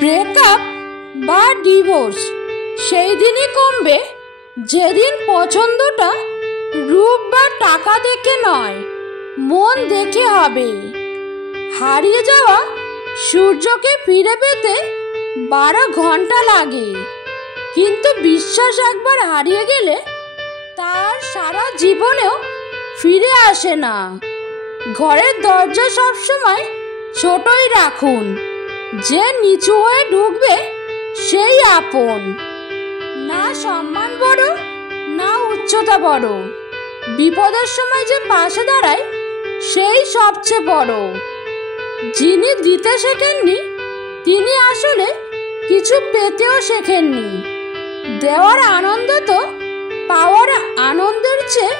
Breakup বা divorce সেই দিনই কমবে যেদিন পছন্দটা রূপ বা টাকা দেখে নয়, মন দেখে হবে। হারিয়ে যাওয়া সূর্যকে ফিরে পেতে 12 ঘন্টা লাগে, কিন্তু বিশ্বাস একবার হারিয়ে গেলে তার সারা জীবনেও ফিরে আসে না। ঘরের দরজা সবসময় ছোটই রাখুন, যে নিচু হয়ে ঢুকবে সেই আপন। না সম্মান বড়, না উচ্চতা বড়, বিপদের সময় যে পাশে দাঁড়ায় সেই সবচেয়ে বড়। যিনি দিতে শেখেননি তিনি আসলে কিছু পেতেও শেখেননি। দেওয়ার আনন্দ তো পাওয়ার আনন্দের চেয়ে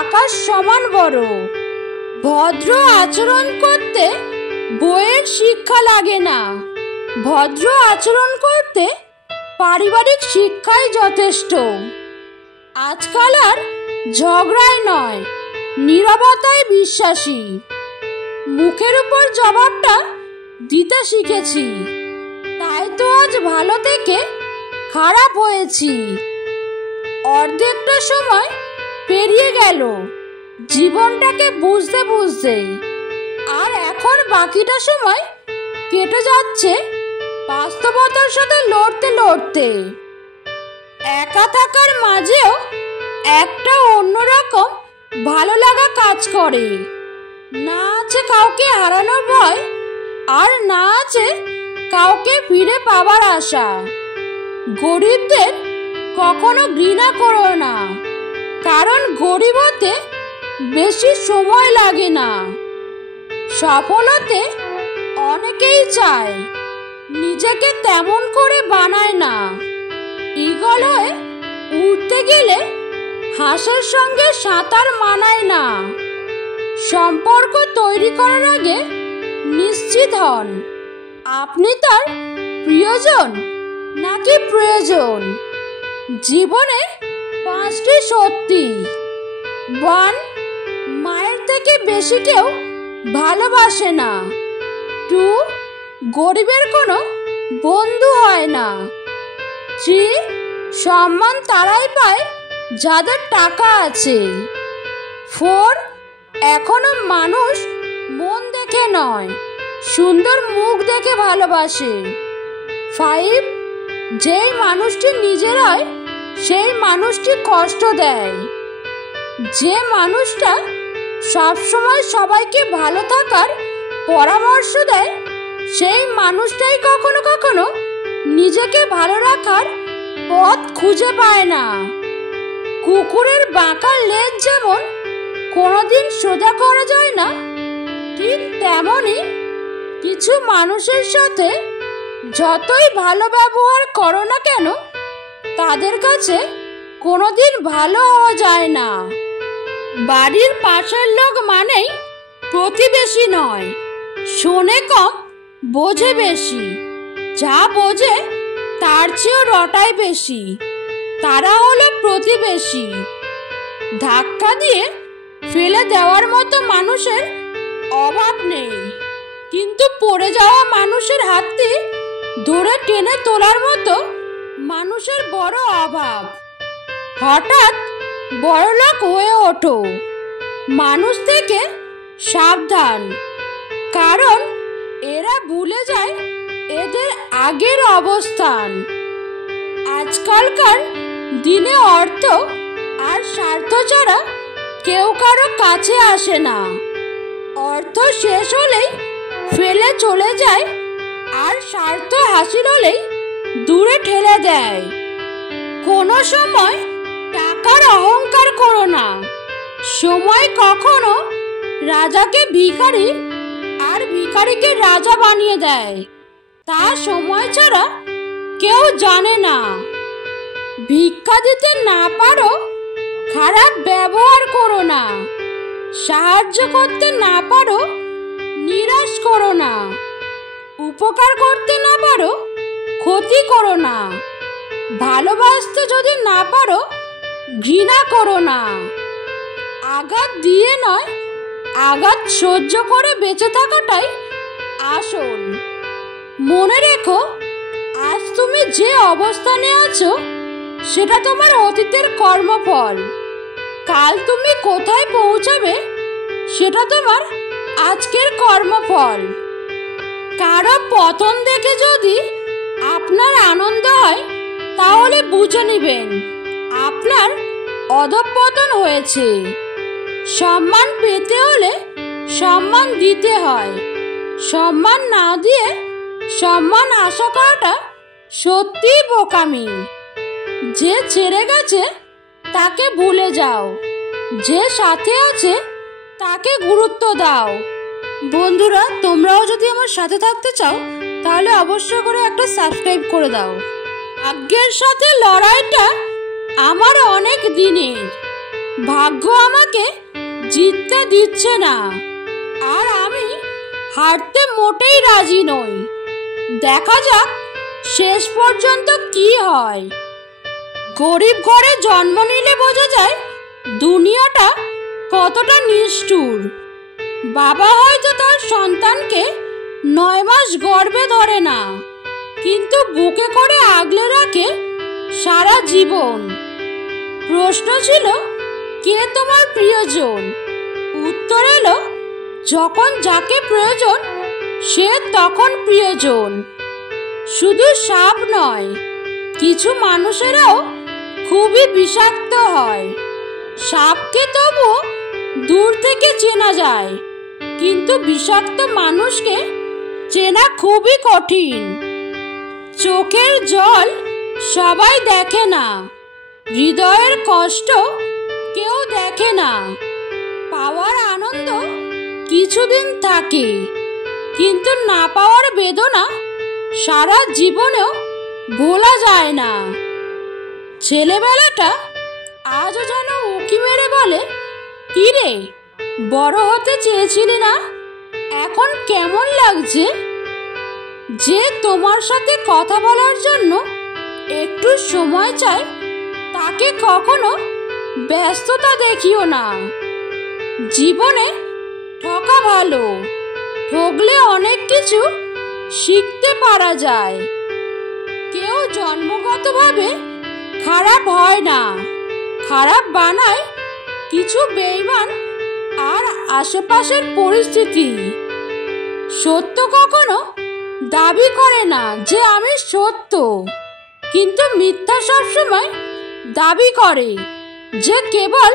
আকাশ সমান বড়। ভদ্র আচরণ করতে বইয়ের শিক্ষা লাগে না, ভদ্র আচরণ করতে পারিবারিক শিক্ষাই যথেষ্ট। আজকাল আর ঝগড়ায় নয়, নীরবতায় বিশ্বাসী। মুখের উপর জবাবটা দিতে শিখেছি, তাই তো আজ ভালো থেকে খারাপ হয়েছি। অর্ধেকটা সময় পেরিয়ে গেল জীবনটাকে বুঝতে বুঝতে, আর এখন বাকিটা সময় কেটে যাচ্ছে বাস্তবতার সাথে লড়তে লড়তে। একা থাকার মাঝেও একটা অন্যরকম ভালো লাগা কাজ করে। না আছে কাউকে হারানোর ভয়, আর না আছে কাউকে ফিরে পাবার আশা। গরিবদের কখনো ঘৃণা করো না, কারণ গরিব হতে বেশি সময় লাগে না। সফল হতে অনেকেই চায়, নিজেকে তেমন করে বানায় না। ঈগল হয়ে উঠতে গেলে হাঁসের সঙ্গে সাঁতার মানায় না। সম্পর্ক তৈরি করার আগে নিশ্চিত হন আপনি তার প্রিয়জন নাকি প্রয়োজন। জীবনে 5টি সত্যি। 1. মায়ের থেকে বেশি কেউ ভালোবাসে না। 2. গরিবের কোনো বন্ধু হয় না। 3. সম্মান তারাই পায় যাদের টাকা আছে। 4. এখনো মানুষ মন দেখে নয়, সুন্দর মুখ দেখে ভালোবাসে। 5. যেই মানুষটি নিজের হয় সেই মানুষটি কষ্ট দেয়। যে মানুষটা সবসময় সবাইকে ভালো থাকার পরামর্শ দেয় সেই মানুষটাই কখনো কখনো নিজেকে ভালো রাখার পথ খুঁজে পায় না। কুকুরের বাঁকা লেজ যেমন কোনোদিন সোজা করা যায় না, ঠিক তেমনই কিছু মানুষের সাথে যতই ভালো ব্যবহার করো না কেন তাদের কাছে কোনোদিন ভালো হওয়া যায় না। বাড়ির পাশের লোক মানেই প্রতিবেশী নয়, শোনে কম বোঝে বেশি। যা বোঝে তার চেয়েও রটায় বেশি, তারা হলো প্রতিবেশী। ধাক্কা দিয়ে ফেলে দেওয়ার মতো মানুষের অভাব নেই, কিন্তু পড়ে যাওয়া মানুষের হাতটি ধরে টেনে তোলার মতো মানুষের বড় অভাব। হঠাৎ বড়লোক হয়ে ওঠো, মানুষ থেকে সাবধান, কারণ এরা ভুলে যায় এদের আগের অবস্থান। আজকালকার দিনে অর্থ আর স্বার্থ ছাড়া কেউ কারো কাছে আসে না। অর্থ শেষ হলেই ফেলে চলে যায়, আর স্বার্থ হাসিল হলেই দূরে ঠেলে দেয়। কোনো সময় টাকার অহংকার করো না, সময় কখনো রাজাকে ভিখারি আর ভিখারিকে রাজা বানিয়ে দেয়, তা সময় ছাড়া কেউ জানে না। ভিক্ষা দিতে না পারো, খারাপ ব্যবহার করো না। সাহায্য করতে না পারো, নিরাশ করো না। উপকার করতে না পারো, ক্ষতি করো না। ভালোবাসতে যদি না পারো, ঘৃণা করো না। আঘাত দিয়ে নয়, আঘাত সহ্য করে বেঁচে থাকাটাই আসল। মনে রেখো, আজ তুমি যে অবস্থানে আছো সেটা তোমার অতীতের কর্মফল। কাল তুমি কোথায় পৌঁছাবে সেটা তোমার আজকের কর্মফল। কারো পতন দেখে যদি আপনার আনন্দ হয় তাহলে বুঝে নেবেন আপনার অধঃপতন হয়েছে। সম্মান পেতে হলে সম্মান দিতে হয়। সম্মান না দিয়ে সম্মান আশা করাটা সত্যিই বোকামি। যে ছেড়ে গেছে তাকে ভুলে যাও, যে সাথে আছে তাকে গুরুত্ব দাও। বন্ধুরা, তোমরাও যদি আমার সাথে থাকতে চাও তাহলে অবশ্যই করে একটা সাবস্ক্রাইব করে দাও। ভাগ্যের সাথে লড়াইটা আমার অনেক দিনের। ভাগ্য আমাকে জিততে দিচ্ছে না, আর আমি হারতে মোটেই রাজি নই। দেখা যাক শেষ পর্যন্ত কি হয়। গরিব ঘরে জন্ম নিলে বোঝা যায় দুনিয়াটা কতটা নিষ্ঠুর। বাবা হয়তো তার সন্তানকে 9 মাস গর্ভে ধরে না, কিন্তু বুকে করে আগলে রাখে সারা জীবন। প্রশ্ন ছিল, কে তোমার প্রিয়জন? উত্তর এলো, যখন যাকে প্রয়োজন সে তখন প্রিয়জন। শুধু সাপ নয়, কিছু মানুষেরাও খুবই বিষাক্ত হয়। সাপকে তবু দূর থেকে চেনা যায়, কিন্তু বিষাক্ত মানুষকে চেনা খুবই কঠিন। চোখের জল সবাই দেখে না, হৃদয়ের কষ্ট কেউ দেখে না। পাওয়ার আনন্দ কিছুদিন থাকে, কিন্তু না পাওয়ার বেদনা সারা জীবনেও ভোলা যায় না। ছেলেবেলাটা আজও যেন উঁকি মেরে বলে, কি রে, বড় হতে চেয়েছিলি না? এখন কেমন লাগছে? যে তোমার সাথে কথা বলার জন্য একটু সময় চায় তাকে কখনো ব্যস্ততা দেখিও না। জীবনে ঠকা ভালো, ঠকলে অনেক কিছু শিখতে পারা যায়। কেউ জন্মগতভাবে খারাপ হয় না, খারাপ বানায় কিছু বেঈমান আর আশেপাশের পরিস্থিতি। সত্য কখনো দাবি করে না যে আমি সত্য, কিন্তু মিথ্যা সবসময় দাবি করে যে কেবল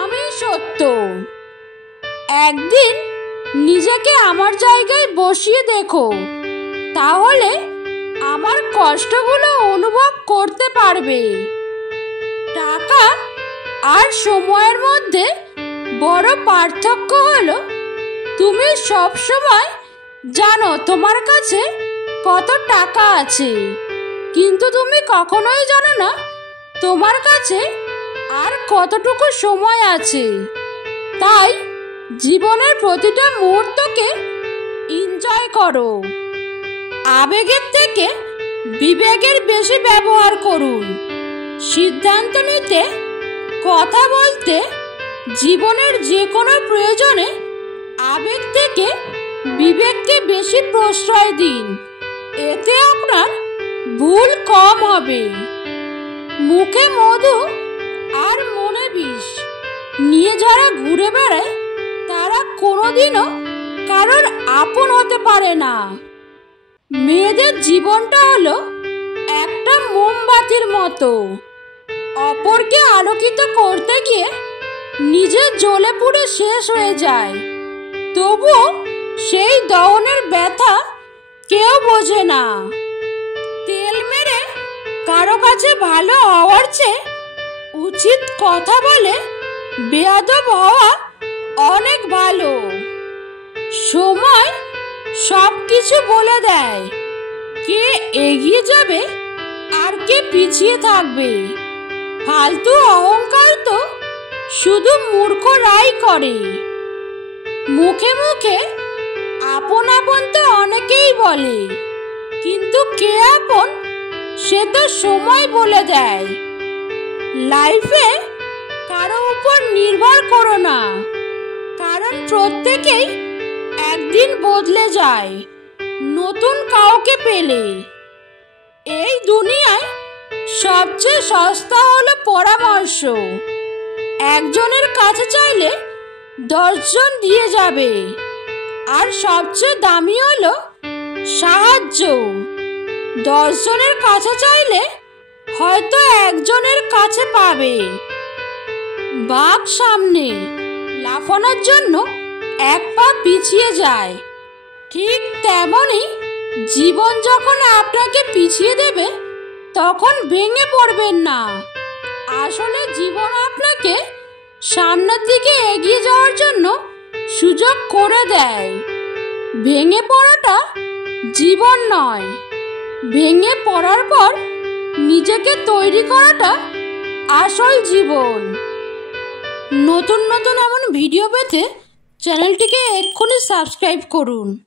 আমি সত্য। একদিন নিজেকে আমার জায়গায় বসিয়ে দেখো, তাহলে আমার কষ্টগুলো অনুভব করতে পারবে। টাকা আর সময়ের মধ্যে বড় পার্থক্য হলো, তুমি সব সময় জানো তোমার কাছে কত টাকা আছে, কিন্তু তুমি কখনোই জানো না তোমার কাছে আর কতটুকু সময় আছে। তাই জীবনের প্রতিটা মুহূর্তকে এনজয় করো। আবেগের থেকে বিবেকের বেশি ব্যবহার করুন। সিদ্ধান্ত নিতে, কথা বলতে, জীবনের যে কোনো প্রয়োজনে আবেগ থেকে বিবেককে বেশি প্রশ্রয় দিন। এতে আপনার ভুল কম হবে। মুখে মধু আর মনে বিষ নিয়ে যারা ঘুরে বেড়ায় তারা কোনোদিনও কারোর আপন হতে পারে না। মেয়েদের জীবনটা হলো একটা মোমবাতির মতো, অপরকে আলোকিত করতে গিয়ে নিজে জ্বলে পুড়ে শেষ হয়ে যায়। তবু সেই দহনের ব্যথা কেউ বোঝে না। তেল মেরে কারো কাছে ভালো হওয়ার চেয়ে উচিত কথা বলে বেয়াদব হওয়া অনেক ভালো। সময় সব কিছু বলে দেয়, কে এগিয়ে যাবে আর কে পিছিয়ে থাকবে। ফালতু অহংকার তো শুধু মূর্খরাই করে। মুখে মুখে আপন আপন তো অনেকেই বলে, কিন্তু কে আপন সে তো সময় বলে দেয়। লাইফে কারো উপর নির্ভর করো না, কারণ প্রত্যেকেই একদিন বদলে যায়। নতুন কাউকে পেলে। এই দুনিয়ায় সবচেয়ে সস্তা হলো পরামর্শ। একজনের কাছে চাইলে 10 জন দিয়ে যাবে। আর সবচেয়ে দামি হলো সাহায্য। 10 জনের কাছে চাইলে হয়তো একজনের কাছে পাবে। বাঘ সামনে লাফানোর জন্য এক পা পিছিয়ে যায়। ঠিক তেমনই জীবন যখন আপনাকে পিছিয়ে দেবে তখন ভেঙে পড়বেন না। আসলে জীবন আপনাকে সামনের দিকে এগিয়ে যাওয়ার জন্য সুযোগ করে দেয়। ভেঙে পড়াটা জীবন নয়, ভেঙে পড়ার পর নিজেকে তৈরি করাটা আসল জীবন। নতুন নতুন এমন ভিডিও পেতে চ্যানেলটিকে এক্ষুনি সাবস্ক্রাইব করুন।